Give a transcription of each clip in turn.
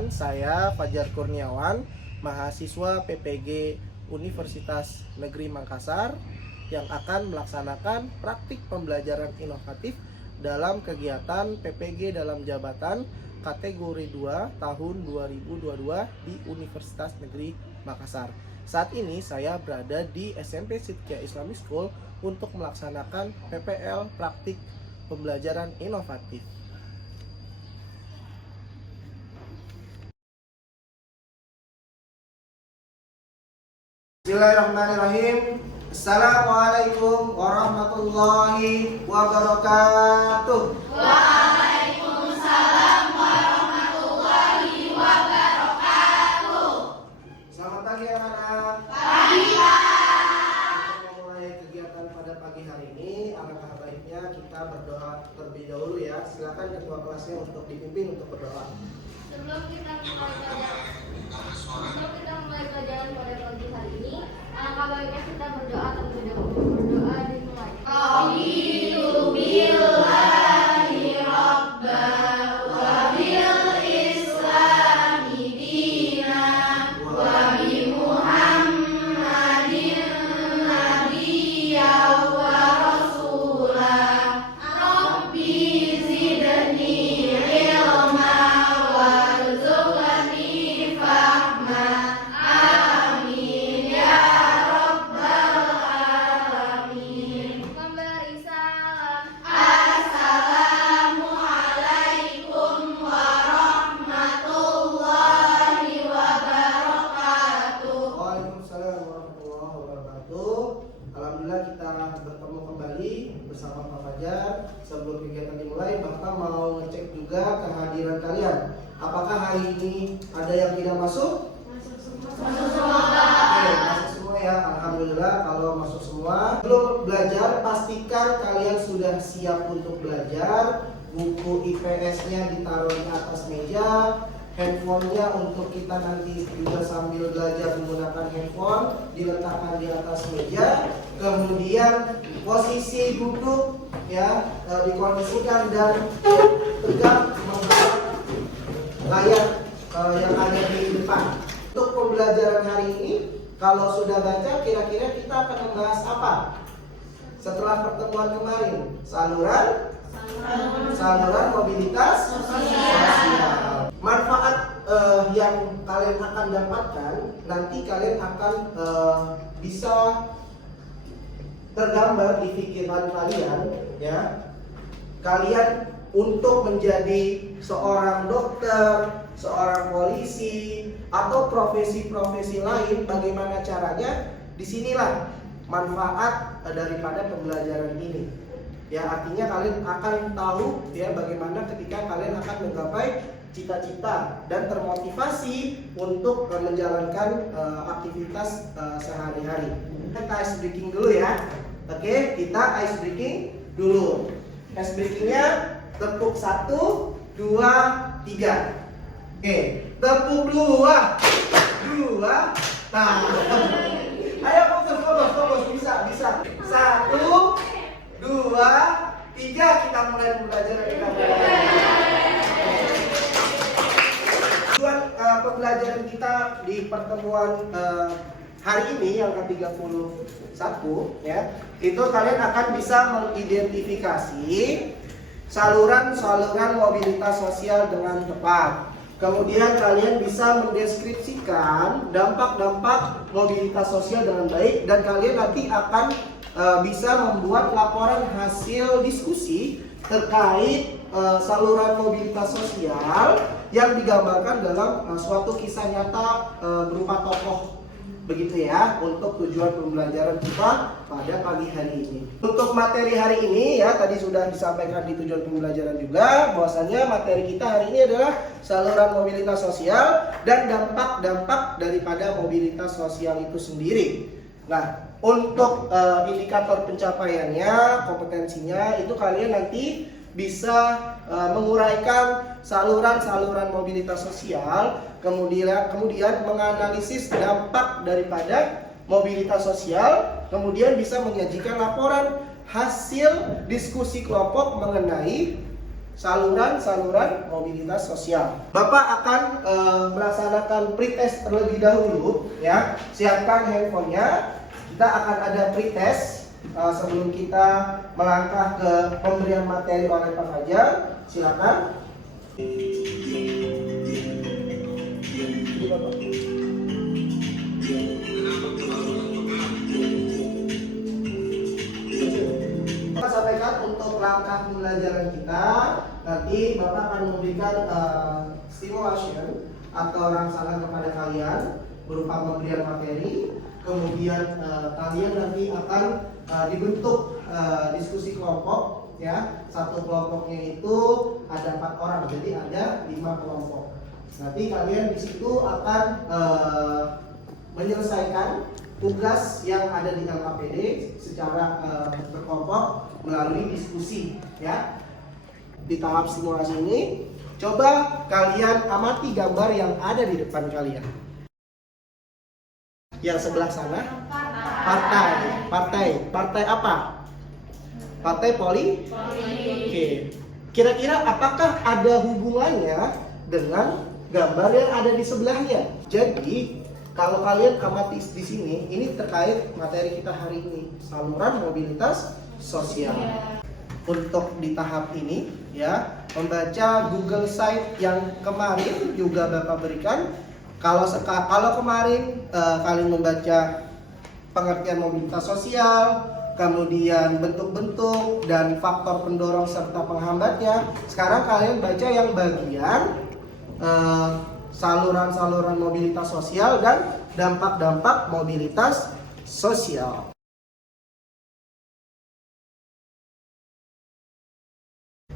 Perkenalkan, saya Fajar Kurniawan, mahasiswa PPG Universitas Negeri Makassar yang akan melaksanakan praktik pembelajaran inovatif dalam kegiatan PPG dalam jabatan kategori 2 tahun 2022 di Universitas Negeri Makassar. Saat ini saya berada di SMP Sidkia Islamic School untuk melaksanakan PPL praktik pembelajaran inovatif. Bismillahirrahmanirrahim. Assalamualaikum warahmatullahi wabarakatuh. Waalaikumsalam warahmatullahi wabarakatuh. Selamat pagi anak-anak. Pagi, Pak. Untuk memulai kegiatan pada pagi hari ini, alangkah baiknya kita berdoa terlebih dahulu ya. Silakan ketua kelasnya untuk dipimpin untuk berdoa. Sebelum kita mulai pelajaran pada pagi hari ini, alangkah baiknya kita berdoa terlebih dahulu. Berdoa dimulai. Raditu billahi rabba wa bil islami dina wa bi Muhammadin nabiyya wa rasulah. Rabbi zidni ilma warzuqni fahma. Amin ya rabbal alamin. Memberi salam. Assalamualaikum warahmatullahi wabarakatuh. Waalaikumsalam warahmatullahi wabarakatuh. Alhamdulillah kita bertemu kembali bersama Pak Fajar. Sebelum kegiatan dimulai, Bapak mau ngecek juga kehadiran kalian. Apakah hari ini ada yang tidak masuk? Masuk semua. Oke, masuk semua ya. Alhamdulillah kalau masuk semua. Sebelum belajar, pastikan kalian sudah siap untuk belajar. Buku IPS-nya ditaruh di atas meja. Handphonenya untuk kita nanti juga sambil belajar menggunakan handphone diletakkan di atas meja. Kemudian posisi duduk ya dikondisikan dan tegak menghadap layar yang ada di depan. Untuk pembelajaran hari ini, kalau sudah baca, kira-kira kita akan membahas apa? Setelah pertemuan kemarin, saluran mobilitas sosial. Manfaat yang kalian akan dapatkan, nanti kalian akan bisa tergambar di pikiran kalian, ya. Kalian untuk menjadi seorang dokter, seorang polisi, atau profesi-profesi lain, bagaimana caranya? Disinilah manfaat daripada pembelajaran ini. Ya, artinya kalian akan tahu ya bagaimana ketika kalian akan menggapai cita-cita dan termotivasi untuk menjalankan aktivitas sehari-hari. Kita ice breaking dulu ya. Oke, kita ice breaking dulu. Ice breakingnya tepuk 1, 2, 3. Oke, tepuk 2. Nah, ayo fokus, bisa. 1, 2, 3, kita mulai pembelajaran kita. Tujuan pembelajaran kita di pertemuan hari ini yang ke-31 ya, itu kalian akan bisa mengidentifikasi saluran mobilitas sosial dengan tepat. Kemudian kalian bisa mendeskripsikan dampak-dampak mobilitas sosial dengan baik, dan kalian nanti akan bisa membuat laporan hasil diskusi terkait saluran mobilitas sosial yang digambarkan dalam suatu kisah nyata berupa tokoh. Begitu ya, untuk tujuan pembelajaran kita pada pagi hari ini. Untuk materi hari ini ya, tadi sudah disampaikan di tujuan pembelajaran juga, bahwasanya materi kita hari ini adalah saluran mobilitas sosial dan dampak-dampak daripada mobilitas sosial itu sendiri. Nah, untuk indikator pencapaiannya, kompetensinya, itu kalian nanti bisa menguraikan saluran mobilitas sosial, kemudian menganalisis dampak daripada mobilitas sosial, kemudian bisa menyajikan laporan hasil diskusi kelompok mengenai saluran-saluran mobilitas sosial. Bapak akan melaksanakan pretest terlebih dahulu ya. Siapkan handphonenya. Kita akan ada pretest sebelum kita melangkah ke pemberian materi oleh Pak Fajar. Silakan. Ini Bapak. Bapak sampaikan untuk langkah pembelajaran kita, nanti Bapak akan memberikan stimulation atau rangsangan kepada kalian berupa pemberian materi. Kemudian kalian nanti akan dibentuk diskusi kelompok ya. Satu kelompoknya itu ada 4 orang, jadi ada 5 kelompok. Nanti kalian di situ akan menyelesaikan tugas yang ada di LKPD secara berkelompok melalui diskusi ya. Di tahap simulasi ini coba kalian amati gambar yang ada di depan kalian. Yang sebelah sana partai apa? Partai politik. Oke. Kira-kira apakah ada hubungannya dengan gambar yang ada di sebelahnya? Jadi kalau kalian amati di sini, ini terkait materi kita hari ini, saluran mobilitas sosial. Untuk di tahap ini ya, membaca Google Site yang kemarin juga Bapak berikan. Kalau kemarin kalian membaca pengertian mobilitas sosial, kemudian bentuk-bentuk dan faktor pendorong serta penghambatnya, sekarang kalian baca yang bagian saluran-saluran mobilitas sosial dan dampak-dampak mobilitas sosial.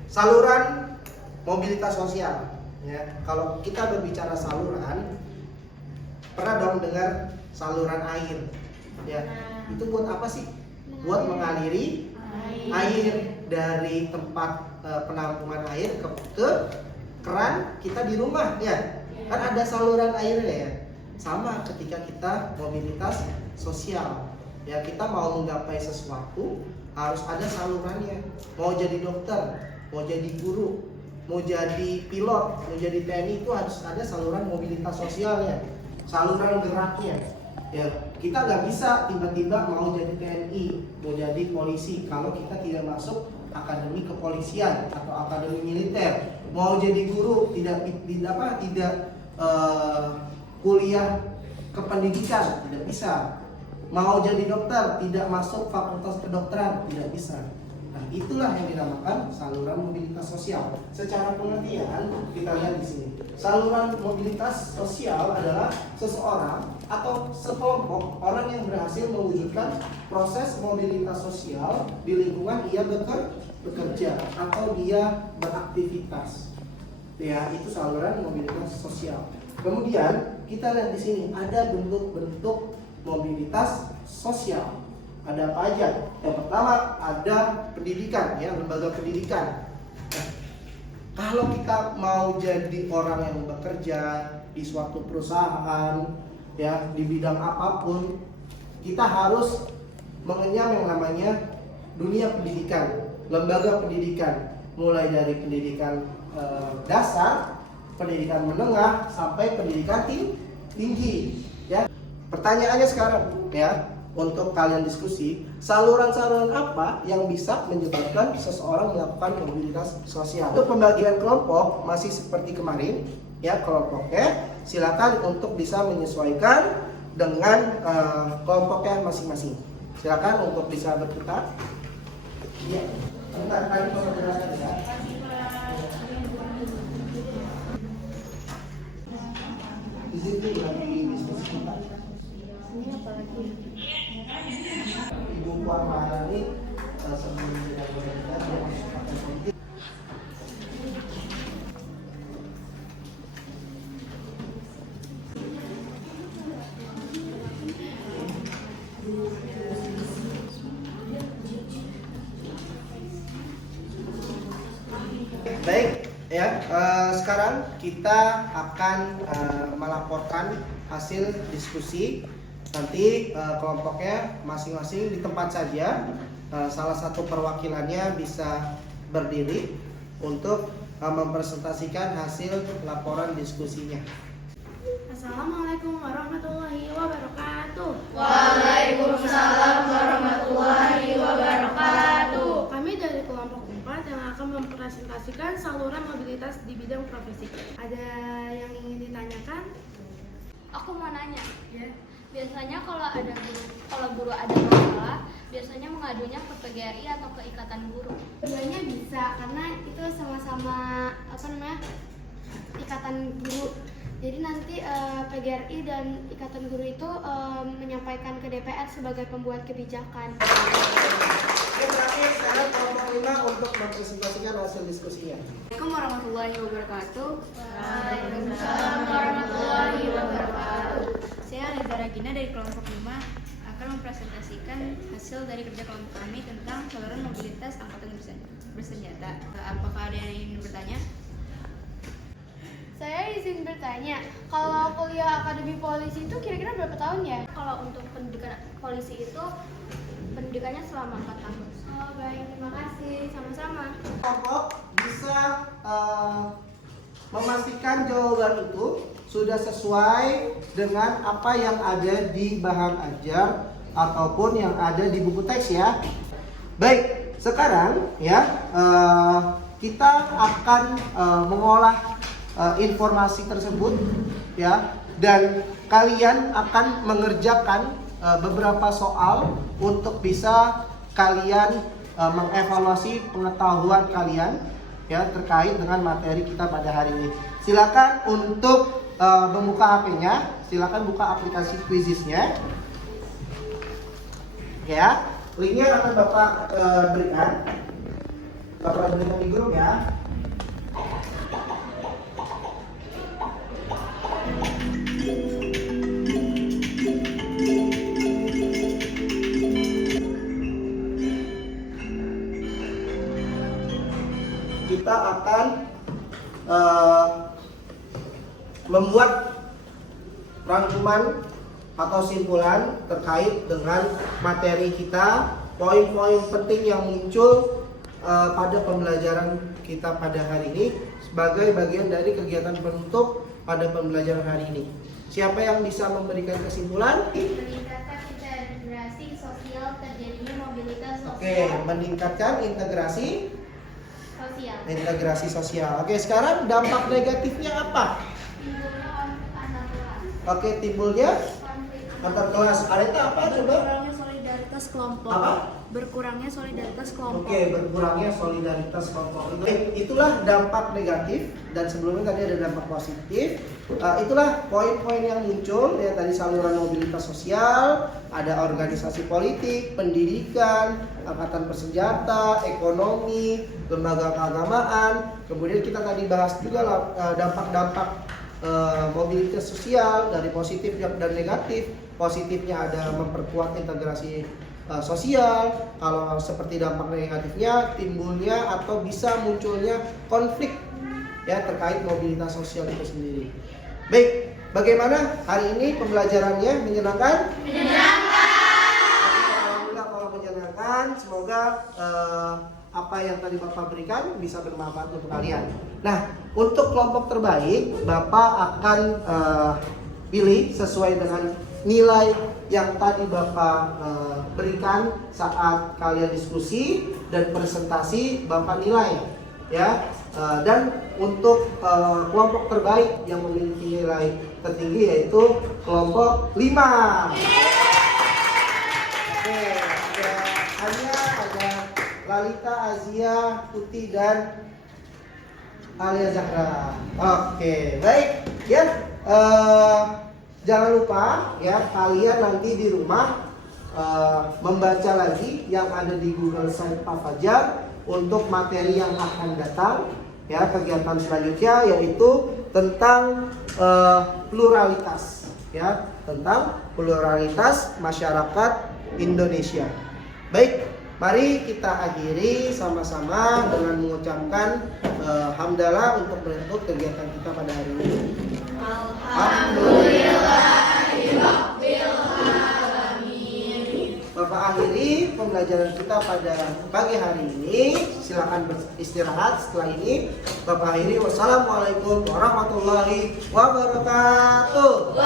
Saluran mobilitas sosial ya. Kalau kita berbicara saluran, pernah dong dengar saluran air ya. Itu buat apa sih? Buat mengaliri air dari tempat penampungan air ke keran kita di rumah ya. Kan ada saluran airnya ya. Sama ketika kita mobilitas sosial ya, kita mau menggapai sesuatu harus ada salurannya. Mau jadi dokter, mau jadi guru, mau jadi pilot, mau jadi TNI, itu harus ada saluran mobilitas sosialnya, saluran geraknya ya. Kita nggak bisa tiba-tiba mau jadi TNI, mau jadi polisi kalau kita tidak masuk akademi kepolisian atau akademi militer. Mau jadi guru tidak kuliah kependidikan, tidak bisa. Mau jadi dokter tidak masuk fakultas kedokteran, tidak bisa. Nah, itulah yang dinamakan saluran mobilitas sosial. Secara pengertian kita lihat di sini. Saluran mobilitas sosial adalah seseorang atau sekelompok orang yang berhasil mewujudkan proses mobilitas sosial di lingkungan ia bekerja atau dia beraktivitas. Ya, itu saluran mobilitas sosial. Kemudian kita lihat di sini ada bentuk-bentuk mobilitas sosial. Ada apa aja? Yang pertama ada pendidikan ya, lembaga pendidikan. Nah, kalau kita mau jadi orang yang bekerja di suatu perusahaan ya, di bidang apapun, kita harus mengenyam yang namanya dunia pendidikan, lembaga pendidikan, mulai dari pendidikan dasar, pendidikan menengah sampai pendidikan tinggi ya. Pertanyaannya sekarang ya, untuk kalian diskusi, saluran-saluran apa yang bisa menyebabkan seseorang melakukan mobilitas sosial? Untuk pembagian kelompok masih seperti kemarin ya, kelompoknya silakan untuk bisa menyesuaikan dengan kelompoknya masing-masing. Silakan untuk bisa berputar. Ya, sebentar tadi penjelasan ya. Di situ lagi diskusi kita. Ibu Puan Maharani sebelum tidak bekerja dia masuk partai politik. Baik ya, sekarang kita akan melaporkan hasil diskusi. Nanti kelompoknya masing-masing di tempat saja. Salah satu perwakilannya bisa berdiri untuk mempresentasikan hasil laporan diskusinya. Assalamualaikum warahmatullahi wabarakatuh. Waalaikumsalam warahmatullahi wabarakatuh. Kami dari kelompok 4 yang akan mempresentasikan saluran mobilitas di bidang profesi. Ada yang ingin ditanyakan? Aku mau nanya, ya. Biasanya kalau guru ada masalah, biasanya mengadunya ke PGRI atau ke Ikatan Guru? Keduanya bisa, karena itu sama-sama ikatan guru. Jadi nanti PGRI dan Ikatan Guru itu menyampaikan ke DPR sebagai pembuat kebijakan. Oke, terakhir sekarang kelompok 5 untuk mempresentasikan hasil diskusinya. Assalamualaikum warahmatullahi wabarakatuh. Waalaikumsalam warahmatullahi wabarakatuh. Saya Reza Ragina dari kelompok 5 akan mempresentasikan hasil dari kerja kelompok kami tentang saluran mobilitas angkatan bersenjata. Apakah ada yang ingin bertanya? Saya izin bertanya, kalau kuliah akademi polisi itu kira-kira berapa tahun ya? Kalau untuk pendidikan polisi itu pendidikannya selama 4 tahun. Oh baik, terima kasih. Sama-sama. Kelompok bisa memastikan jawaban itu sudah sesuai dengan apa yang ada di bahan ajar ataupun yang ada di buku teks ya. Baik, sekarang ya kita akan mengolah informasi tersebut ya, dan kalian akan mengerjakan beberapa soal untuk bisa kalian mengevaluasi pengetahuan kalian ya terkait dengan materi kita pada hari ini. Silakan untuk membuka HP-nya, silakan buka aplikasi Quizizz-nya. Ya, linknya akan Bapak berikan. Bapak berikan di grup ya. Kita akan membuat rangkuman atau simpulan terkait dengan materi kita, poin-poin penting yang muncul pada pembelajaran kita pada hari ini sebagai bagian dari kegiatan penutup pada pembelajaran hari ini. Siapa yang bisa memberikan kesimpulan? Meningkatkan integrasi sosial, terjadinya mobilitas sosial. Oke, meningkatkan integrasi sosial. Oke, sekarang dampak negatifnya apa? Timbulnya konflik antar kelas. Oke, timbulnya antar kelas. Ada itu apa coba? Berkurangnya solidaritas kelompok. Apa? Berkurangnya solidaritas kelompok. Oke, berkurangnya solidaritas kelompok. Itulah dampak negatif, dan sebelumnya tadi ada dampak positif. Itulah poin-poin yang muncul ya, tadi saluran mobilitas sosial, ada organisasi politik, pendidikan, angkatan bersenjata, ekonomi, lembaga keagamaan. Kemudian kita tadi bahas juga dampak-dampak mobilitas sosial dari positif dan negatif. Positifnya ada memperkuat integrasi sosial. Kalau seperti dampak negatifnya, timbulnya atau bisa munculnya konflik ya terkait mobilitas sosial itu sendiri. Baik, bagaimana hari ini pembelajarannya? Menyenangkan? Menyenangkan. Alhamdulillah kalau menyenangkan. Semoga apa yang tadi Bapak berikan bisa bermanfaat untuk kalian. Nah, untuk kelompok terbaik, Bapak akan pilih sesuai dengan nilai yang tadi Bapak berikan saat kalian diskusi dan presentasi, Bapak nilai ya. Dan untuk kelompok terbaik yang memiliki nilai tertinggi yaitu kelompok 5. Oke, ada Anya, ada Lalita, Azia, Putih, dan Alia Zahra. Oke, baik ya. Jangan lupa ya, kalian nanti di rumah membaca lagi yang ada di Google Site Pak Fajar untuk materi yang akan datang ya, kegiatan selanjutnya yaitu tentang pluralitas ya, tentang pluralitas masyarakat Indonesia. Baik, mari kita akhiri sama-sama dengan mengucapkan hamdalah untuk menutup kegiatan kita pada hari ini. Alhamdulillahirabbil alamin. Bapak akhiri pembelajaran kita pada pagi hari ini. Silakan beristirahat. Setelah ini Bapak akhiri. Wassalamualaikum warahmatullahi wabarakatuh.